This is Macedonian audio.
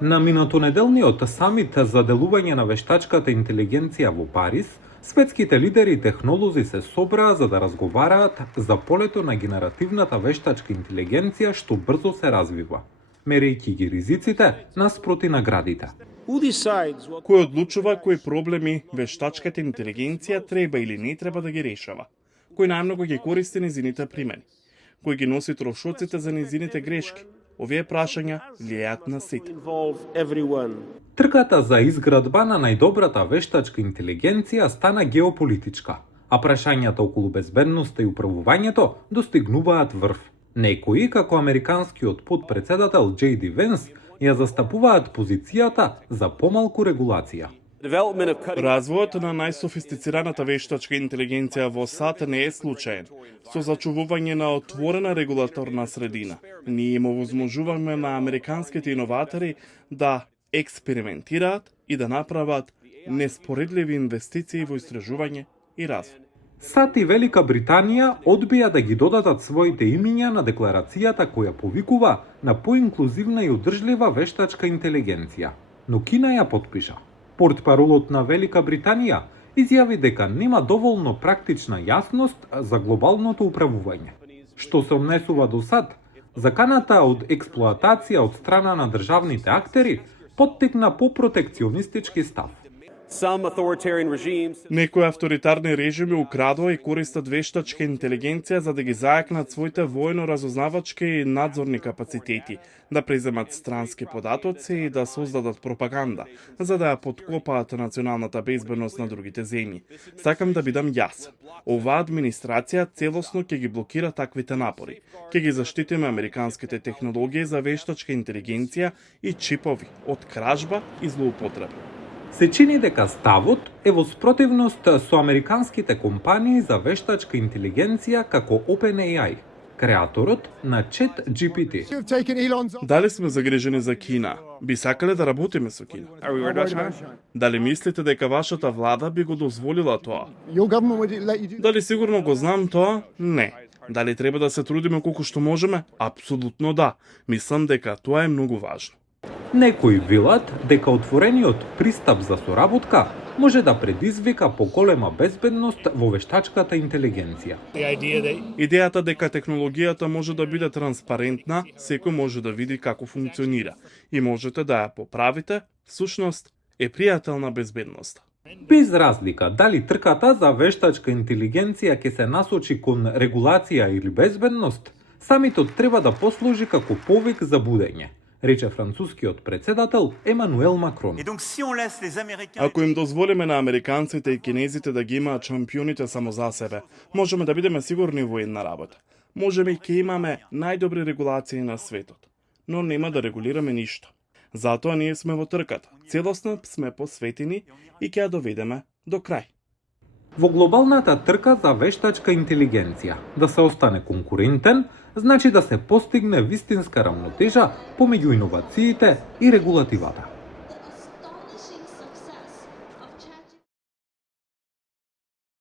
На минатонеделниот самит за делување на вештачката интелигенција во Париз, светските лидери и технолози се собраа за да разговараат за полето на генеративната вештачка интелигенција што брзо се развива, мерејќи ги ризиците наспроти наградите. Кој одлучува кои проблеми вештачката интелигенција треба или не треба да ги решава? Кој најмногу ги користи незините примени? Кој ги носи трошоците за незините грешки? Овие прашања влијаат на сите. Трката за изградба на најдобрата вештачка интелигенција стана геополитичка, а прашањата околу безбедноста и управувањето достигнуваат врв. Некои, како американскиот подпредседател J.D. Vance, ја застапуваат позицијата за помалку регулација. Развојот на најсофистицираната вештачка интелигенција во САД не е случаен. Со зачувување на отворена регулаторна средина, ние им овозможуваме на американските иноватори да експериментираат и да направат неспоредливи инвестиции во истражување и развој. САД и Велика Британија одбија да ги додадат своите имиња на декларацијата која повикува на поинклузивна и одржлива вештачка интелигенција, но Кина ја потпиша. Портпаролот на Велика Британија изјави дека нема доволно практична јасност за глобалното управување. Што се однесува до САД, заканата од експлоатација од страна на државните актери поттикна по протекционистички став. Некои авторитарни режими украдува и користат вештачка интелигенција за да ги зајакнат своите војно-разузнавачки и надзорни капацитети, да преземат странски податоци и да создадат пропаганда, за да ја подкопаат националната безбедност на другите земји. Сакам да бидам јасен. Оваа администрација целосно ќе ги блокира таквите напори. Ќе ги заштитиме американските технологии за вештачка интелигенција и чипови од кражба и злоупотреба. Се чини дека ставот е во спротивност со американските компании за вештачка интелигенција како OpenAI, креаторот на ChatGPT. Дали сме загрижени за Кина? Би сакале да работиме со Кина? Дали мислите дека вашата влада би го дозволила тоа? Дали сигурно го знам тоа? Не. Дали треба да се трудиме колку што можеме? Апсолутно да. Мислам дека тоа е многу важно. Некои велат дека отворениот пристап за соработка може да предизвика поголема безбедност во вештачката интелигенција. Идејата дека технологијата може да биде транспарентна, секој може да види како функционира и можете да ја поправите, всушност е пријател на безбедноста. Без разлика дали трката за вештачка интелигенција ќе се насочи кон регулација или безбедност, самитот треба да послужи како повик за будење, рече францускиот председател Емануел Макрон. Ако им дозволиме на американците и кинезите да ги имаат шампионите само за себе, можеме да бидеме сигурни во една работа. Можеме и ќе имаме најдобри регулации на светот, но нема да регулираме ништо. Затоа ние сме во трката. Целосно сме посветени и ќе ја доведеме до крај. Во глобалната трка за вештачка интелигенција, да се остане конкурентен, значи да се постигне вистинска рамнотежа помеѓу иновациите и регулативата.